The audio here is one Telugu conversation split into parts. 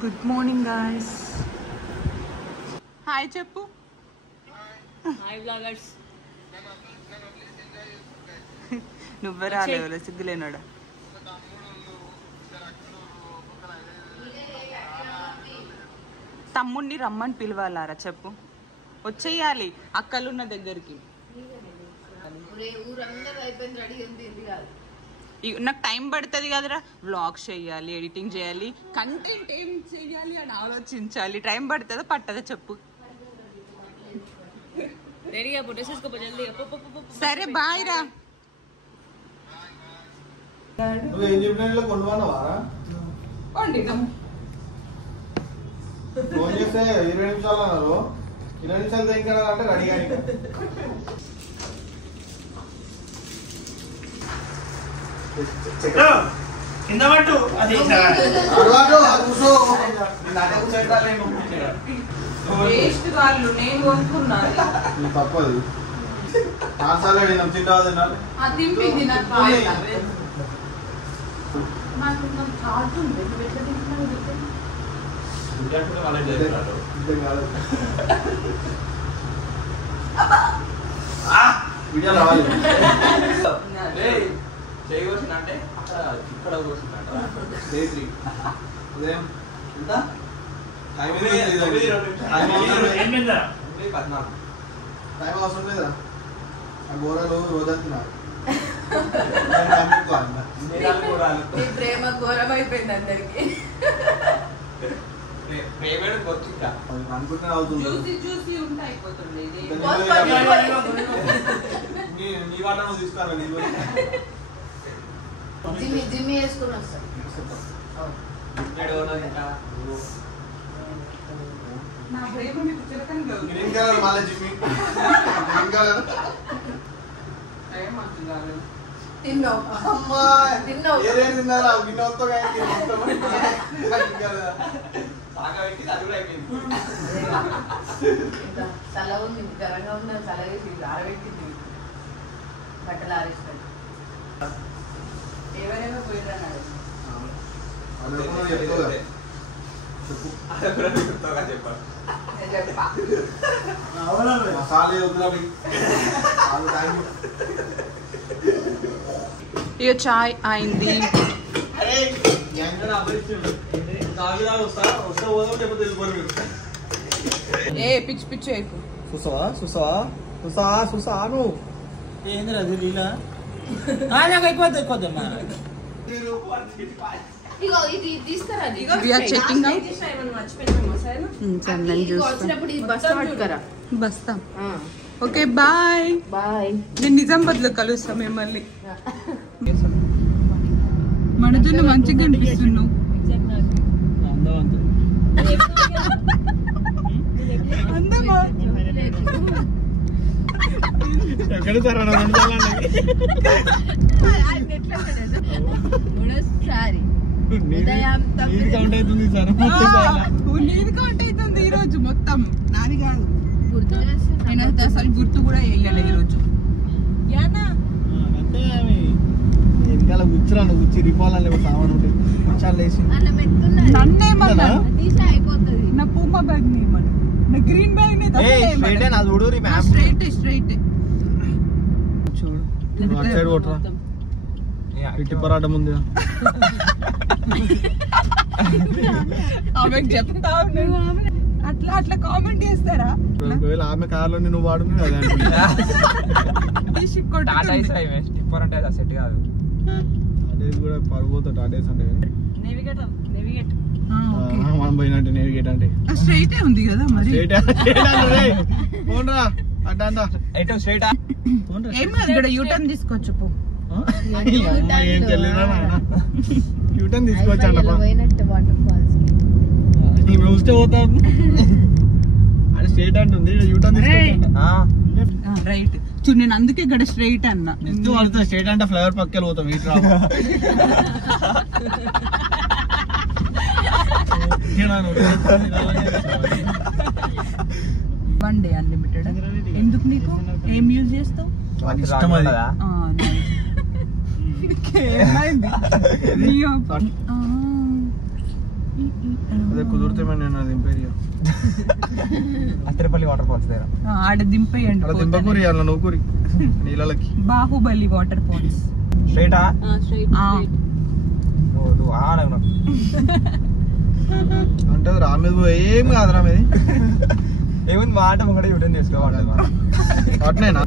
Good morning guys. హాయ్ చెప్పు. Hi vloggers. నువ్వే రాలేవు సిగ్గులేనాడా. తమ్ముడిని రమ్మని పిలవాలారా చెప్పు. వచ్చేయాలి అక్కలున్న దగ్గరికి. నాకు టైం పడుతుంది కదరా. వ్లాగ్స్ చేయాలి, ఎడిటింగ్ చేయాలి, కంటెంట్ ఏం చేయాలి అని ఆలోచించాలి. టైం పడుతుందా పట్టదా చెప్పు. సరే బాయ్ రా. ఫోన్ చేస్తే 20 నిమిషాలు అన్నారు. 20 నిమిషాలు దగ్గర అంటే రెడీగా కింద పట్టు. అది తప్పది. ఆన్సార్లు తింటావు వీడియో రావాలి. చేయవలసిందంటే అక్కడ ఇక్కడ కోసిందంట. ఉదయం ఎంత టైం అవసరం లేదా? ఆ గోరాలు రోజా తిన్నారు. ప్రేమ ఘోరం అయిపోయింది అందరికి. అనుకుంటే అవుతుంది. నీ వాట నువ్వు తీసుకోవాలి. జిమ్మి వేసుకుని వస్తా. గ్రీన్ కలర్ మళ్ళీ జిమ్మి. గ్రీన్ కలర్ ఏదేం తిన్నారా? గిన్నెతో చల్ల ఉంది, గరంగా ఉంది. చల్లవేసి ఆరబెట్టింది, బట్టలు ఆరేస్తాడు. ఎవరైనా పోయినాడు ఇక చాయ్ అయింది. ఏ పిచ్చి పిచ్చి అయిపో. సుసాను ఏంద్ర అది లీలా. నాకు ఎక్కువ ఎక్కువద్దమ్మా. బస్తా. Okay bye bye. నేను నిజామాబాద్ లో కలుస్తా మిమ్మల్ని. మనతో మంచిగా అనిపిస్తున్నావు. నీది కౌంట్ అవుతుంది ఈ రోజు మొత్తం. నాది కాదు. నేను అసలు గుర్తు కూడా వేయాలి ఈ రోజు. వెనకాల కూర్చున్నాను. కూర్చి రిపోవాలి సామాన్ ఉంటే నన్నేమన్నా నా పూమా బ్యాగ్ నేమన్నా నా గ్రీన్ బ్యాగ్ స్ట్రైట్ స్ట్రైట్ చూడు. ఇట్టి పోరాటం ఉంది. ఆమెకు చెప్తా అట్లా అట్లా కామెంట్ చేస్తారా? ఒకవేళ ఆమె కార్లో నువ్వు వాడుకున్నా సెట్ కాదు. అడేస్ కూడా పడిపోతాడు. అడేస్ అంటే మనం పోయినట్టు నేవిగేట్ అంటే స్ట్రైట్ ఉంది కదా మరి. ఇక్కడ యూటర్న్ తీసుకోవచ్చు. ఏం తెలియదా యూటర్న్ తీసుకోవచ్చు అంట. చూస్తే పోతాం. అది స్ట్రైట్ అంటుంది. యూటర్న్ రైట్ చూడు. నేను అందుకే ఇక్కడ స్ట్రైట్ అన్నా. స్ట్రైట్ అంటే ఫ్లైఓవర్ పక్కకి పోతాం. ఇటు రా వన్ డే అన్లిమిటెడ్. ఎందుకు నీకు? ఏం యూజ్ చేస్తావు? ఇష్టం అది. అదే కుదిరితే నేను దింపేరియా అత్తిరపల్లి వాటర్ ఫాల్స్ దగ్గర ఆడ దింపేయండి అలా దింపకూరి అలా నూకూరి నీళ్ళకి బాహుబలి వాటర్ ఫాల్స్ స్ట్రైటా Straight. అంటే రా మీద ఏం కాదు రా మీది ఏముంది మాట ఒకటే యూటర్న్ చేసుకోవాలి అట్నేనా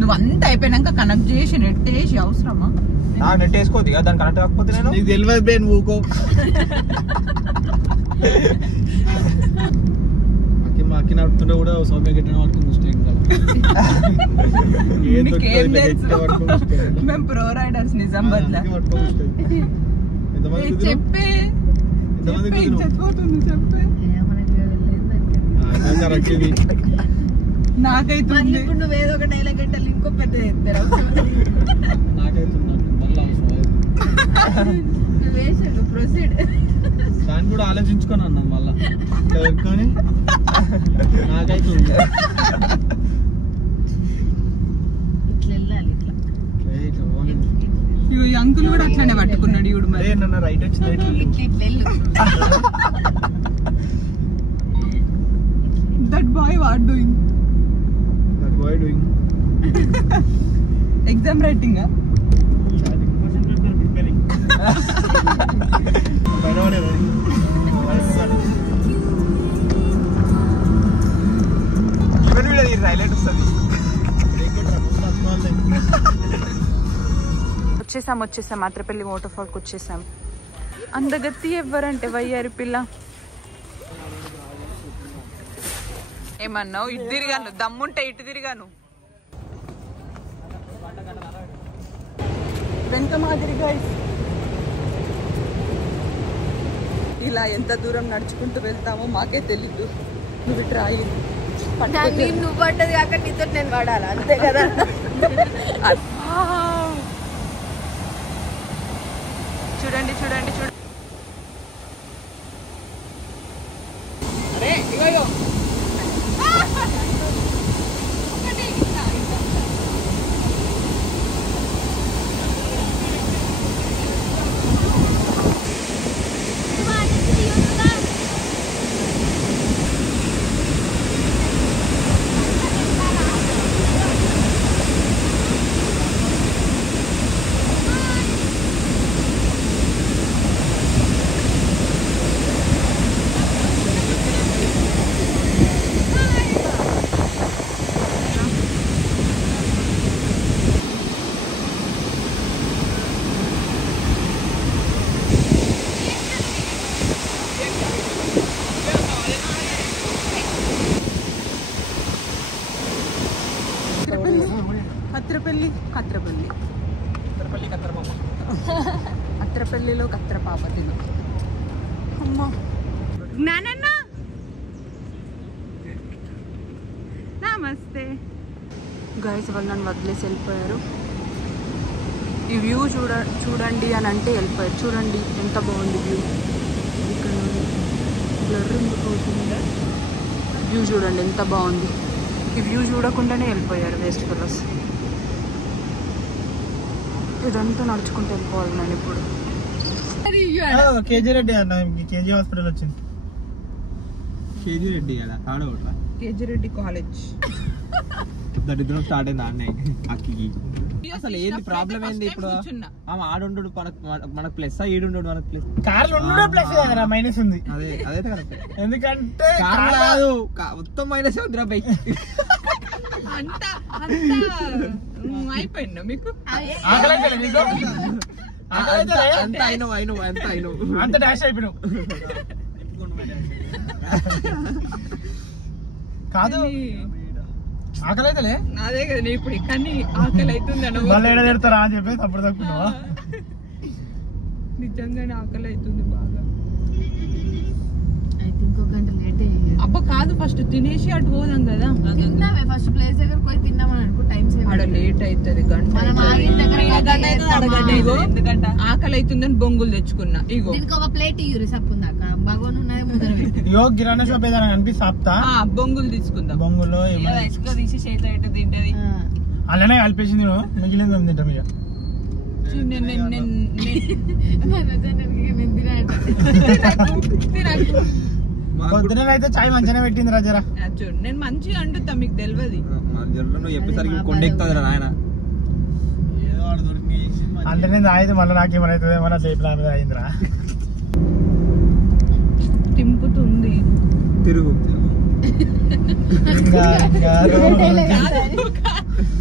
నువ్వు అంతా అయిపోయినాక కనెక్ట్ చేసి నెట్ వేసి అవసరమా నాకు నెట్ వేసుకోద్ది కదా దాన్ని కనెక్ట్ కాకపోతే నేను నీకు తెలియదు బే నువ్వు ఊకో మాకి నడుపుతుంటే కూడా సౌమ్య గట్టిన పట్టుకుని స్టేట్ మీకేం తెలుసు మేము ప్రో రైడర్స్ నిజామాబాద్లో చెప్పే చచ్చిపోతుంది చెప్పే నాకైతే ఇప్పుడు నువ్వు ఏదో ఒక డైలాగ్ పెట్టాలి ఇంకో పెద్ద చెప్తారు నువ్వు వేసాడు ప్రొసీడ్ దాన్ని కూడా ఆలోచించుకొని అన్నాం మళ్ళా పెట్టుకొని నాకైతే ఉంది ఇట్లా వెళ్ళాలి ఇట్లా ఈ అంకుల్ కూడా అట్లానే పట్టుకున్నాడు ఈవిడు మరి నన్ను రైట్ వచ్చింది ఇట్లా వెళ్ళు that boy what doing that boy doing exam writing వచ్చేసాం మాత్రపల్లి వాటర్ ఫాల్కి వచ్చేసాం. అందగత్తి ఎవ్వరంటే వయ్యారి పిల్ల. ఏమన్నావు? ఇటు తిరిగాను, దమ్ముంటే ఇటు తిరిగాను. వెంక మాదిరిగా ఇలా ఎంత దూరం నడుచుకుంటూ వెళ్తామో మాకే తెలీదు. నువ్వు ట్రాయి నువ్వు పడ్డది కాక నీతో నేను పడాలి అంతే కదా. చూడండి చూడండి చూడండి. అరే ఇగో అత్రపల్లిలో కత్రపాప తిను. అమ్మా నానన్నా నమస్తే. గాయస్ వాళ్ళు నన్ను వదిలేసి వెళ్ళిపోయారు. ఈ వ్యూ చూడండి అని అంటే వెళ్ళిపోయారు. చూడండి ఎంత బాగుంది వ్యూ. ఇక్కడ బ్లర్ ఎందుకు అవుతుందా? వ్యూ చూడండి ఎంత బాగుంది. ఈ వ్యూ చూడకుండానే వెళ్ళిపోయారు వేస్ట్ ఫెలోస్. ఇదంతా నడుచుకుంటూ వెళ్ళిపోవాలి నేను ఇప్పుడు. కేజీ రెడ్డి అన్న, కేజీ హాస్పిటల్ వచ్చింది. కేజీ రెడ్డి ఆడవట్లా, కేజీ రెడ్డి కాలేజ్ దరిద్రం స్టార్ట్ అయింది అన్నయ్య అక్కికి. అసలు ఏంది ప్రాబ్లం ఏంది ఇప్పుడు? ఆమె ఆడుండు మనకు ప్లస్, ఈడుండు మనకు ప్లస్. కార్లు ప్లస్ కదా, మైనస్ ఉంది. అదే అదే కరెక్ట్. ఎందుకంటే కాదు మొత్తం మైనస్ అవుతురా బైక్. అయిపోయిందా మీకు? అంత డాష్ అయిపోయినావు కాదు. ఆకలి అయితేలే అదే కదా ఇప్పుడు. కానీ ఆకలి అవుతుంది మళ్ళీ తిడతారా అని చెప్పేసి అప్పుడు తక్కువ. నిజంగానే ఆకలి అవుతుంది బాగా. ఇంకో గంట లేట్ అయ్యి. అబ్బా కాదు, ఫస్ట్ తినేసి అటు పోదాం కదా. తిన్నామే ఫస్ట్ ప్లేస్ దగ్గర పోయి తిన్నామని అనుకో. టైం సేవ్ ఆడ లేట్ అవుతుంది, గంట. ఆకలి అవుతుందని బొంగులు తెచ్చుకున్నా. ఇగో దీనికి ఒక ప్లేట్ ఇయ్యూరి సప్పుందాక భగవాన్ ఉన్నది ముందర పెట్టి. ఇగో కిరాణా షాప్ ఏదైనా కనిపిస్తా బొంగులు తీసుకుందాం. బొంగులో తీసి చేత తింటది. అలానే కలిపేసింది. మిగిలింది మేము తింటాం. ఇక పొద్దున అయితే చాయ్ మంచిగా పెట్టింది రాజరా. చూడు నేను మంచిగా అంటుతా, మీకు తెలియదు. నువ్వు చెప్పేసరికి కొండెక్కుతుంది నాయన. అంటే నేను తాగితే మళ్ళీ నాకేమవుతుంది ఏమన్నా సేపు నా మీద అయిందిరా. తింపుతుంది. తిరుగు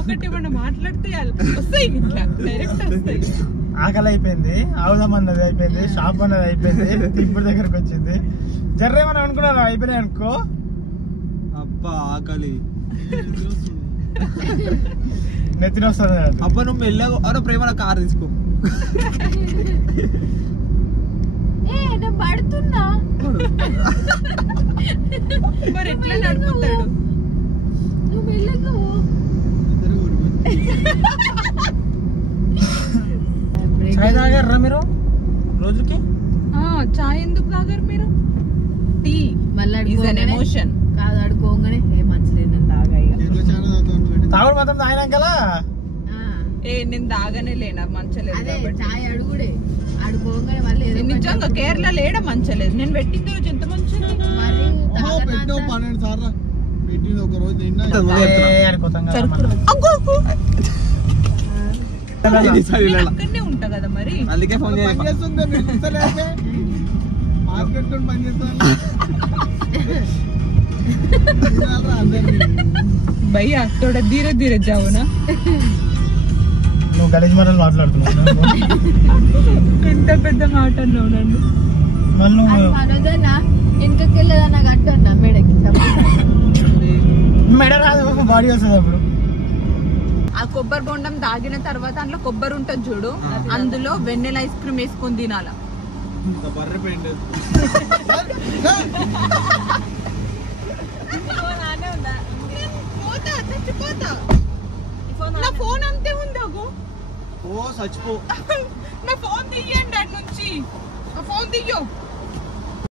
ఒకటి మనం మాట్లాడితే వస్తాయి ఇట్లా డైరెక్ట్ వస్తాయి. ఆకలి అయిపోయింది, ఆవుదాం అన్నది అయిపోయింది, షాప్ అన్నది అయిపోయింది, తింపుడు దగ్గరకు వచ్చింది. జర్రేమని అనుకున్నాను అయిపోయినాయి అనుకో. అబ్బా ఆకలి నెత్తిన వస్తుంది. అబ్బా నువ్వు మెల్లగా అరే ప్రేమ కారు తీసుకో. పడుతున్నా మరి ఎట్లా నడుపుతాడు? నువ్వు మెల్లగా చాయ్ తాగారా మీరు రోజుకి? చాయ్ ఎందుకు తాగారు మీరు? టీ మళ్ళీ ఈజ్ అన్ ఎమోషన్. కాదు అడుకోగానే ఏ మంచిలేదు తాగా తాగుడు మాత్రం తాగినాకలా నేను తాగనే లేనా మంచలేదు అదే కాబట్టి. చాయ్ అడుగుడే అడుకోగానే మళ్ళీ ఏదో నిజంగా కేరళ లేడ మంచలేదు. నేను పెట్టిన రోజు ఎంత మంచిది. మరి పెట్టావు 12 సార్లు పెట్టింది ఒక రోజు తిన్నా. అనుకోతాం కదా సరుకులు. మనం. అక్కడనే ఉంటా కదా మరి. అందుకే ఫోన్ పని చేయాలి. చేస్తుంది మీరు చూస్తలేదే. మార్కెట్ పని చేస్తాను. భయ్యా తోడ ధీరే ధీరే జావునా. నువ్వు గలీజ్ మాటలు మాట్లాడుతున్నావు. ఎంత పెద్ద మాట అన్నావు నన్ను. మళ్ళీ నువ్వు మనోదన్నా వెనకకెళ్ళేదన్నా కట్టన్నా మేడకి మెడ రాదు, బాడీ వస్తుంది అప్పుడు. ఆ కొబ్బరి బొండం తాగిన తర్వాత అందులో కొబ్బరి ఉంటుంది చూడు, అందులో వెన్నెల ఐస్ క్రీమ్ వేసుకొని తినాల. బర్రె పెయింట్ నా ఫోన్ అంతే ఉంది. అగో ఓ చచ్చిపో. నా ఫోన్ తీయండి అటు నుంచి. నా ఫోన్ తీయో.